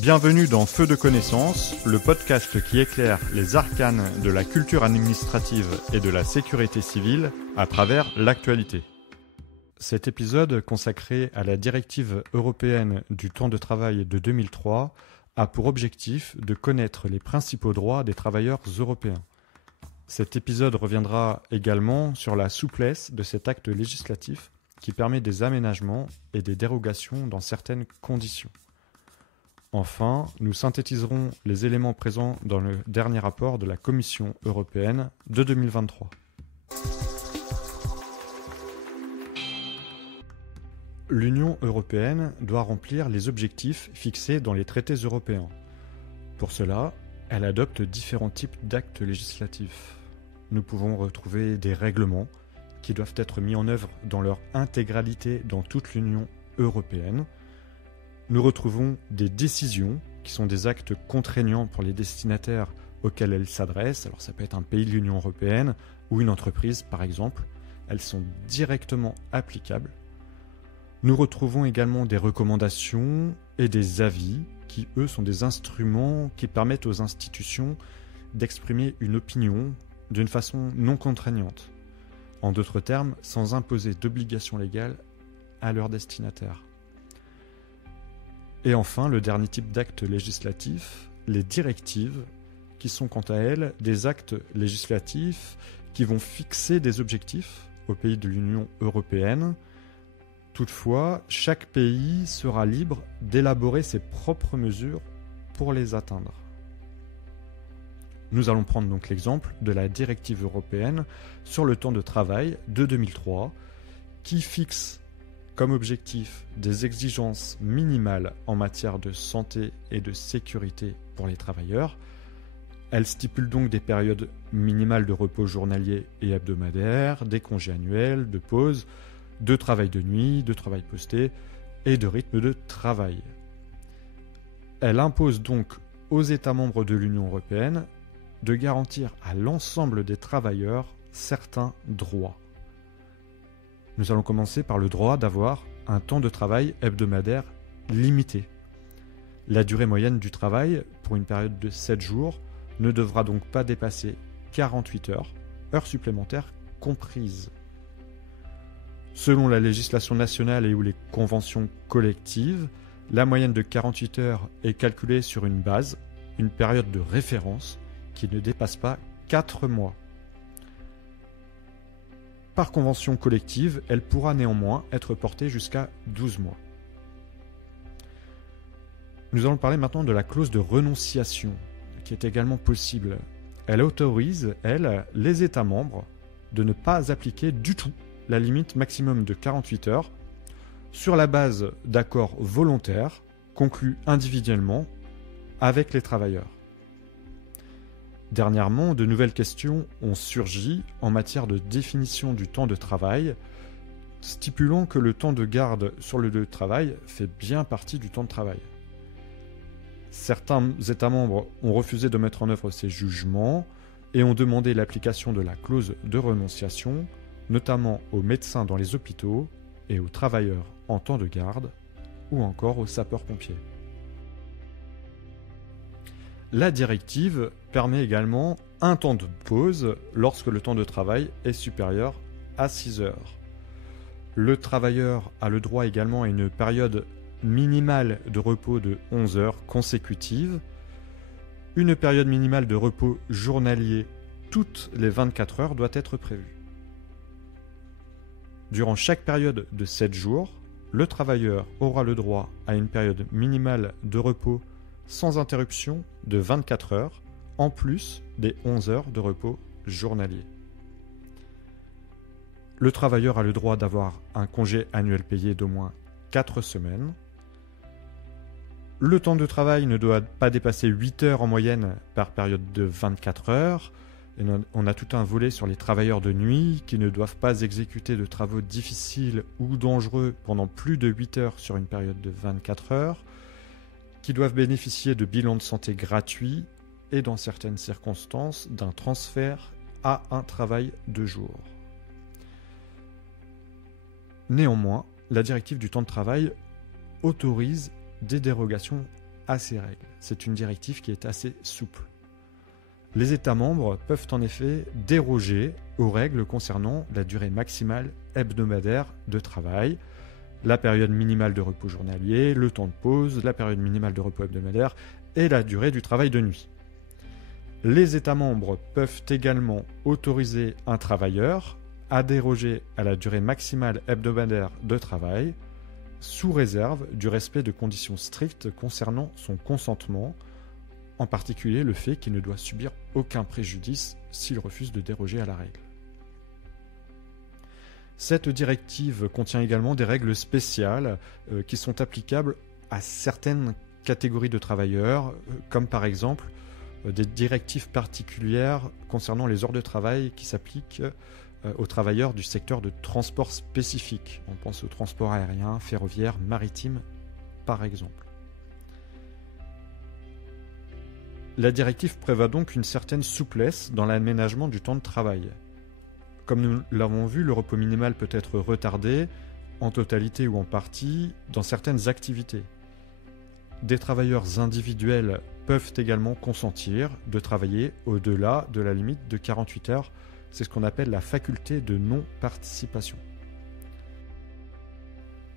Bienvenue dans Feu de connaissance, le podcast qui éclaire les arcanes de la culture administrative et de la sécurité civile à travers l'actualité. Cet épisode, consacré à la directive européenne du temps de travail de 2003, a pour objectif de connaître les principaux droits des travailleurs européens. Cet épisode reviendra également sur la souplesse de cet acte législatif qui permet des aménagements et des dérogations dans certaines conditions. Enfin, nous synthétiserons les éléments présents dans le dernier rapport de la Commission européenne de 2023. L'Union européenne doit remplir les objectifs fixés dans les traités européens. Pour cela, elle adopte différents types d'actes législatifs. Nous pouvons retrouver des règlements qui doivent être mis en œuvre dans leur intégralité dans toute l'Union européenne. Nous retrouvons des décisions qui sont des actes contraignants pour les destinataires auxquels elles s'adressent. Alors ça peut être un pays de l'Union européenne ou une entreprise par exemple. Elles sont directement applicables. Nous retrouvons également des recommandations et des avis qui, eux, sont des instruments qui permettent aux institutions d'exprimer une opinion d'une façon non contraignante. En d'autres termes, sans imposer d'obligations légales à leurs destinataires. Et enfin, le dernier type d'acte législatif, les directives, qui sont quant à elles des actes législatifs qui vont fixer des objectifs aux pays de l'Union européenne. Toutefois, chaque pays sera libre d'élaborer ses propres mesures pour les atteindre. Nous allons prendre donc l'exemple de la directive européenne sur le temps de travail de 2003 qui fixe comme objectif des exigences minimales en matière de santé et de sécurité pour les travailleurs. Elle stipule donc des périodes minimales de repos journalier et hebdomadaire, des congés annuels, de pause, de travail de nuit, de travail posté et de rythme de travail. Elle impose donc aux États membres de l'Union européenne de garantir à l'ensemble des travailleurs certains droits. Nous allons commencer par le droit d'avoir un temps de travail hebdomadaire limité. La durée moyenne du travail, pour une période de 7 jours, ne devra donc pas dépasser 48 heures supplémentaires comprises. Selon la législation nationale et ou les conventions collectives, la moyenne de 48 heures est calculée sur une base, une période de référence, qui ne dépasse pas 4 mois. Par convention collective, elle pourra néanmoins être portée jusqu'à 12 mois. Nous allons parler maintenant de la clause de renonciation, qui est également possible. Elle autorise, les États membres, de ne pas appliquer du tout la limite maximum de 48 heures sur la base d'accords volontaires conclus individuellement avec les travailleurs. Dernièrement, de nouvelles questions ont surgi en matière de définition du temps de travail, stipulant que le temps de garde sur le lieu de travail fait bien partie du temps de travail. Certains États membres ont refusé de mettre en œuvre ces jugements et ont demandé l'application de la clause de renonciation, notamment aux médecins dans les hôpitaux et aux travailleurs en temps de garde, ou encore aux sapeurs-pompiers. La directive permet également un temps de pause lorsque le temps de travail est supérieur à 6 heures. Le travailleur a le droit également à une période minimale de repos de 11 heures consécutives, une période minimale de repos journalier toutes les 24 heures doit être prévue. Durant chaque période de 7 jours, le travailleur aura le droit à une période minimale de repos sans interruption de 24 heures, en plus des 11 heures de repos journalier. Le travailleur a le droit d'avoir un congé annuel payé d'au moins 4 semaines. Le temps de travail ne doit pas dépasser 8 heures en moyenne par période de 24 heures. Et on a tout un volet sur les travailleurs de nuit qui ne doivent pas exécuter de travaux difficiles ou dangereux pendant plus de 8 heures sur une période de 24 heures, qui doivent bénéficier de bilans de santé gratuits et dans certaines circonstances d'un transfert à un travail de jour. Néanmoins, la directive du temps de travail autorise des dérogations à ces règles. C'est une directive qui est assez souple. Les États membres peuvent en effet déroger aux règles concernant la durée maximale hebdomadaire de travail, la période minimale de repos journalier, le temps de pause, la période minimale de repos hebdomadaire et la durée du travail de nuit. Les États membres peuvent également autoriser un travailleur à déroger à la durée maximale hebdomadaire de travail sous réserve du respect de conditions strictes concernant son consentement, en particulier le fait qu'il ne doit subir aucun préjudice s'il refuse de déroger à la règle. Cette directive contient également des règles spéciales qui sont applicables à certaines catégories de travailleurs, comme par exemple des directives particulières concernant les heures de travail qui s'appliquent aux travailleurs du secteur de transport spécifique. On pense au transport aérien, ferroviaire, maritime, par exemple. La directive prévoit donc une certaine souplesse dans l'aménagement du temps de travail. Comme nous l'avons vu, le repos minimal peut être retardé, en totalité ou en partie, dans certaines activités. Des travailleurs individuels peuvent également consentir de travailler au-delà de la limite de 48 heures. C'est ce qu'on appelle la faculté de non-participation.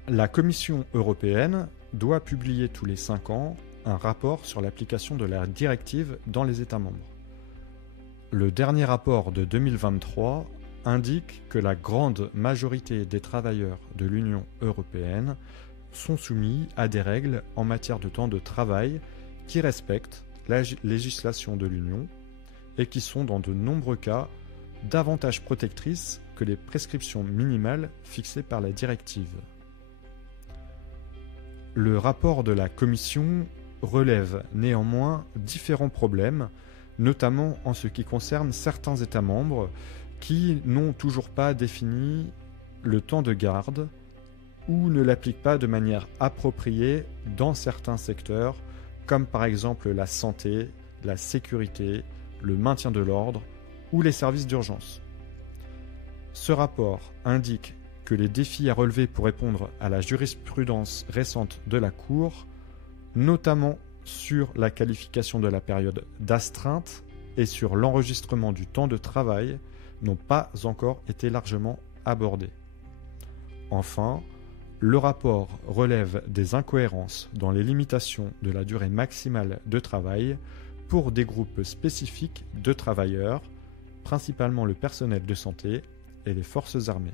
La Commission européenne doit publier tous les 5 ans un rapport sur l'application de la directive dans les États membres. Le dernier rapport de 2023 indique que la grande majorité des travailleurs de l'Union européenne sont soumis à des règles en matière de temps de travail qui respectent la législation de l'Union et qui sont dans de nombreux cas davantage protectrices que les prescriptions minimales fixées par la directive. Le rapport de la Commission relève néanmoins différents problèmes, notamment en ce qui concerne certains États membres qui n'ont toujours pas défini le temps de garde ou ne l'appliquent pas de manière appropriée dans certains secteurs, comme par exemple la santé, la sécurité, le maintien de l'ordre ou les services d'urgence. Ce rapport indique que les défis à relever pour répondre à la jurisprudence récente de la Cour, notamment sur la qualification de la période d'astreinte et sur l'enregistrement du temps de travail, n'ont pas encore été largement abordés. Enfin, le rapport relève des incohérences dans les limitations de la durée maximale de travail pour des groupes spécifiques de travailleurs, principalement le personnel de santé et les forces armées.